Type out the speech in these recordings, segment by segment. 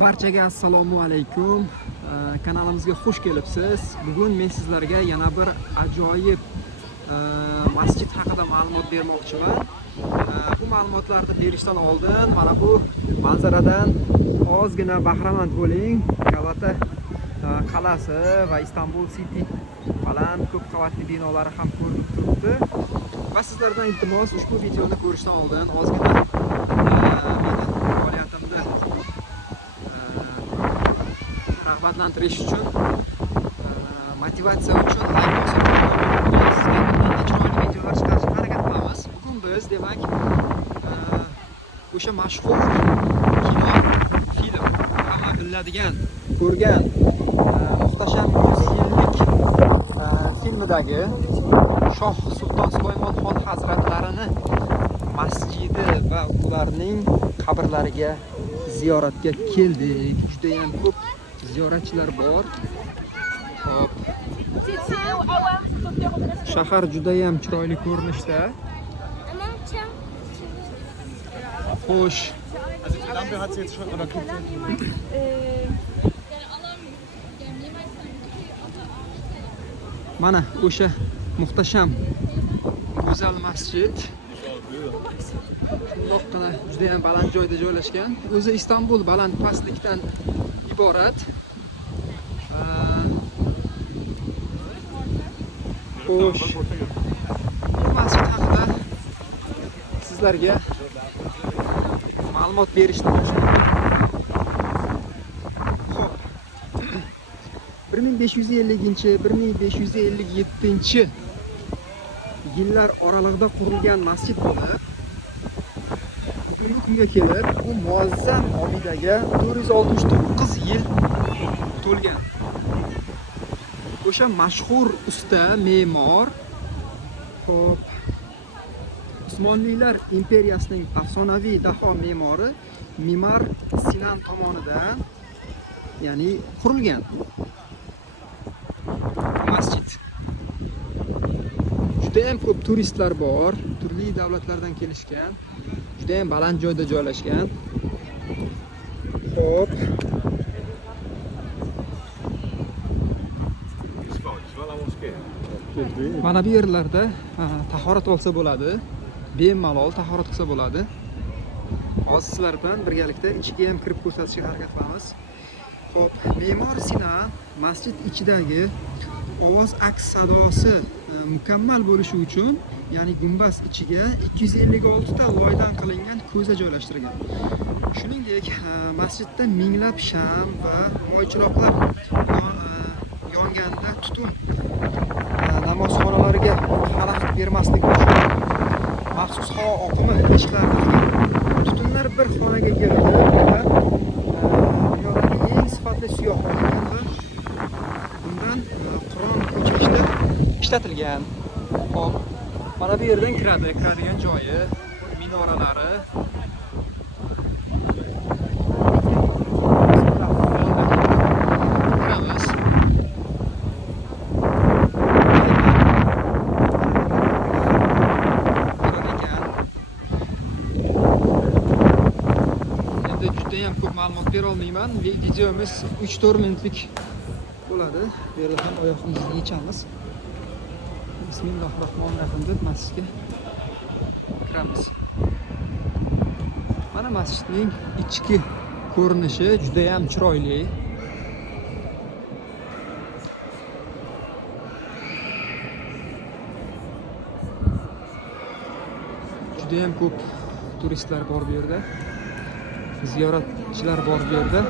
Barchaga assalomu alaykum. Kanalimizga xush kelibsiz. Bugun men sizlarga yana bir ajoyib masjid haqida ma'lumot bermoqchiman. Bu ma'lumotlarni berishdan oldin mana bu manzaradan ozgina bahramand bo'ling. Galata qal'asi va Istanbul City falan ko'p qavatli binolari ham ko'rinib turibdi. Va sizlardan iltimos, ushbu videoni ko'rishdan oldin ozgina faoliyatimni rag'batlantirish uchun, motivatsiya uchun like bosib, chiroyli videolar chiqarishga harakat qilamiz. Bugun biz demak o'sha mashhur kino, film, hamma biladigan, ko'rgan Muhtasham 100 yillik filmidagi Shoh Sulton Sulaymon Hazratlarini masjidi va ularning qabrlariga ziyoratga keldik. Juda ham ko'p ziyoratchilar bor. Hop. Shahar juda ham chiroyli ko'rinishda. Xo'sh. Mana o'sha muhtasham go'zal masjid shundoqqina juda ham baland joyda joylashgan. O'zi Istanbul baland pastlikdan iborat. Xo'sh, bu masjid haqida sizlarga ma'lumot berishni boshladim. Xo'p. 1550-1557 yillar oralig'ida qurilgan masjid bo'lib, bugungi kunga kelib bu muazzam obidaga 469 yil to'lgan. O'sha mashhur usta me'mor, xo'p, Usmonlilar imperiyasining afsonaviy daho me'mori Mimar Sinan tomonidan, ya'ni qurilgan masjid. Juda ham ko'p turistlar bor, turli davlatlardan kelishgan, juda ham baland joyda joylashgan. Xo'p. Mana bu yerlarda tahorat olsa bo'ladi, bemalol tahorat qilsa bo'ladi. Hozir sizlar bilan birgalikda ichiga ham kirib ko'rsatishga harakat qilamiz. Xo'p, Me'mor Sinan masjid ichidagi ovoz aks sadosi mukammal bo'lishi uchun, ya'ni gumbaz ichiga 256 ta loydan qilingan ko'za joylashtirgan. Shuningdek, masjidda minglab sham va moychiroqlar yonganda tutun namozxonalariga xalaqit bermaslik uchun maxsus havo oqimi eshiklarilgan. Tutunlar bir xonaga keladi va dunyodagi eng sifatli siyoh olingan va bundan Qur'on ko'chirishda ishlatilgan. Hop, mana bu yerdan kiradigan joyi, minoralari. Ko'p ma'lumot bera olmayman. Videomiz 3-4 minutlik bo'ladi. Bu yerda ham oyoqimizni yechamiz. Bismillahirrohmanirrohim deb masjidga kiramiz. Mana masjidning ichki ko'rinishi juda ham chiroyli. Juda ham ko'p turistlar bor bu yerda. Ziyoratchilar bor bu yerda.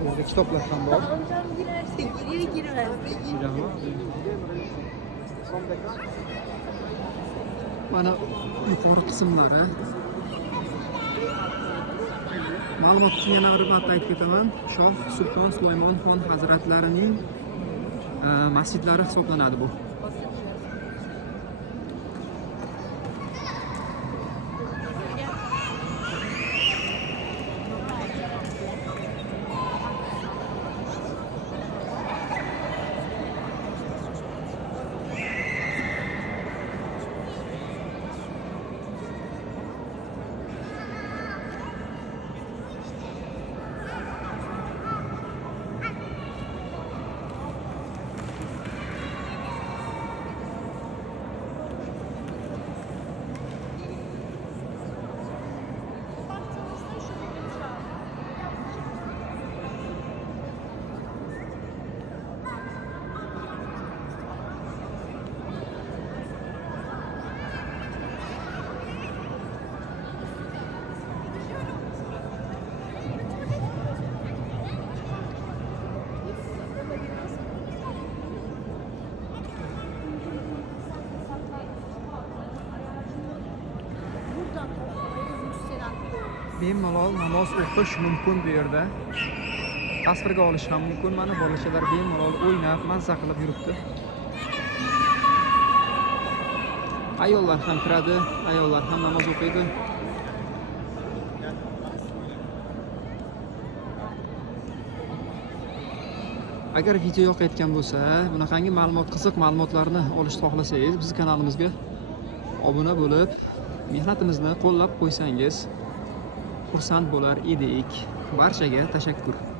Burada kitaplar ham bor. Mana yuqori qismlari. Ma'lumot uchun yana bir marta aytib ketaman. Shoh Sulton Sulaymon Hazratlarining masjidlari hisoblanadi bu. bemalol namoz o'qish mumkin bu yerda. Tasvirga olish ham mumkin. Mana bolachalar bemalol o'ynab, mazza qilib yuribdi. Ayollar ham kiradi, ayollar ham namoz o'qiydi. Agar video yoqayotgan bo'lsa, bunaqangi qiziq ma'lumotlarni olishni xohlasangiz, bizning kanalimizga obuna bo'lib, mehnatimizni qo'llab qo'ysangiz, xursand bo'lar edik. Barchaga tashakkur.